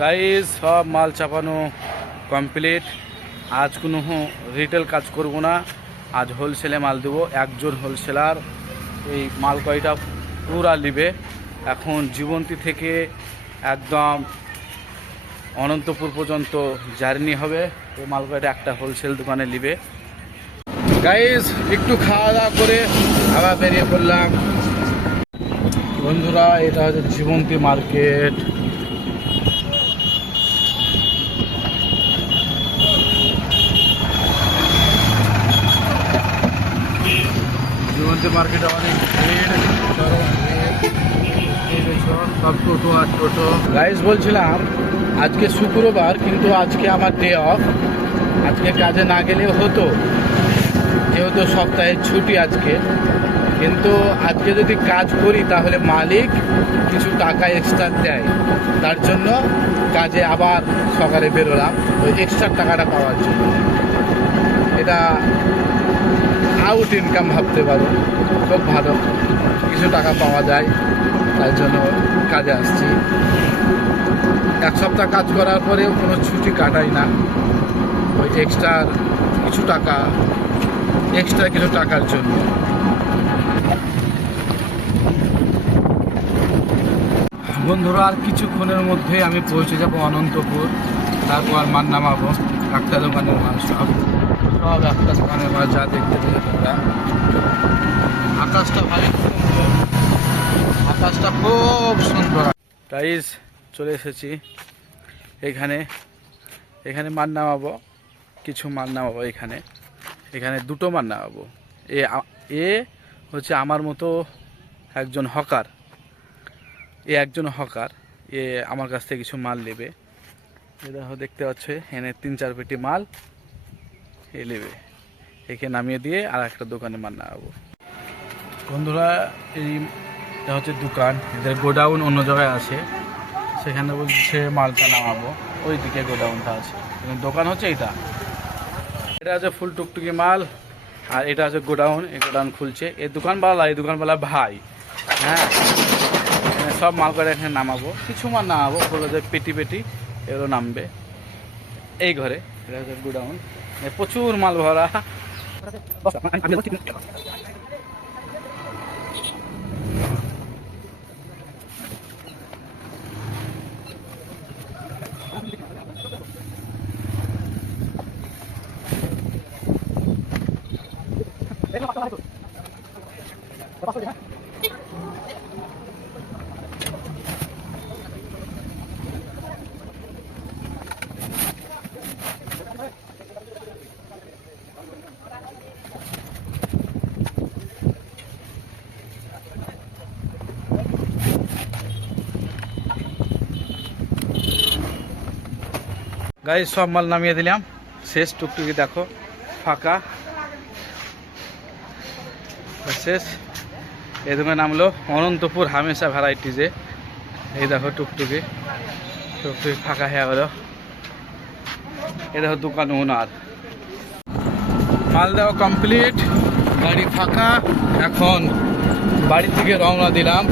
Guys সব মাল চাপানো কমপ্লিট। আজ কোনো রিটেল কাজ করব না, আজ হোলসেলে মাল দেবো। একজন হোলসেলার এই মাল কয়টা পুরা নিবে। এখন জীবন্তী থেকে একদম অনন্তপুর পর্যন্ত জার্নি হবে। এই মাল কয়টা একটা হোলসেল দোকানে নিবে। গাইজ একটু খাওয়া দাওয়া করে আবার বেরিয়ে পড়লাম। বন্ধুরা, এটা হচ্ছে জীবন্তী মার্কেট। জীবন্তী মার্কেটে অনেক ভিড়, সব টোটো আর টোটো। গাইজ বলছিলাম আজকে শুক্রবার, কিন্তু আজকে আমার ডে অফ। আজকে কাজে না গেলেও হতো, যেহেতু সপ্তাহের ছুটি আজকে। কিন্তু আজকে যদি কাজ করি তাহলে মালিক কিছু টাকা এক্সট্রা দেয়, তার জন্য কাজে আবার সকালে বেরোলাম ওই এক্সট্রা টাকাটা পাওয়ার জন্য। এটা আউট ইনকাম ভাবতে পারো, খুব ভালো কিছু টাকা পাওয়া যায়, তার জন্য কাজে আসছি। এক সপ্তাহ কাজ করার পরেও কোনো ছুটি কাটাই না, ওই এক্সট্রা কিছু টাকার জন্য। বন্ধুরা, আর কিছুক্ষণের মধ্যে আমি পৌঁছে যাব অনন্তপুর। তারপর মাল নামাবো। একটা দোকানের মাল সব একটা দোকানের মাল, যা দেখতে পেয়ে তোমরা। আকাশটা ভালো সুন্দর, আকাশটা খুব সুন্দর। গাইস চলে এসেছি এখানে মাল নামাবো, কিছু মাল নামাবো। এখানে দুটো মাল নামাবো। এ হচ্ছে আমার মতো একজন হকার। এ আমার কাছ থেকে কিছু মাল নেবে। দেখো, দেখতে পাচ্ছে এনে 3-4 পেটি মাল এ নেবে। একে নামিয়ে দিয়ে আর একটা দোকানে মাল নামাবো। বন্ধুরা, এইটা হচ্ছে দোকান। এদের গোডাউন অন্য জায়গায় আছে, সেখানে বলছে মালটা নামাবো। ওই দিকে গোডাউনটা আছে, দোকান হচ্ছে এটা হচ্ছে ফুল টুকটুকি মাল। আর এটা হচ্ছে গোডাউন। এই গোডাউন খুলছে এই দোকানওয়ালা ভাই। হ্যাঁ, সব মাল করে এখানে নামাবো। কিছু মাল নামাবো, বলে যে পেটি এগুলো নামবে এই ঘরে। এটা হচ্ছে গোডাউন, প্রচুর মাল ভরা। গাইস সব মাল নামিয়ে দিলাম, শেষ। টুকটুকি দেখো ফাঁকা, শেষ। এই দোকানে নামলো অনন্তপুর হামেশা ভ্যারাইটিজে। এই দেখো টুকটুকি ফাঁকা হয়ে গেল। এই দেখো দোকান ওনার। মাল দেওয়া কমপ্লিট, গাড়ি ফাঁকা। এখন বাড়ি থেকে রওনা দিলাম।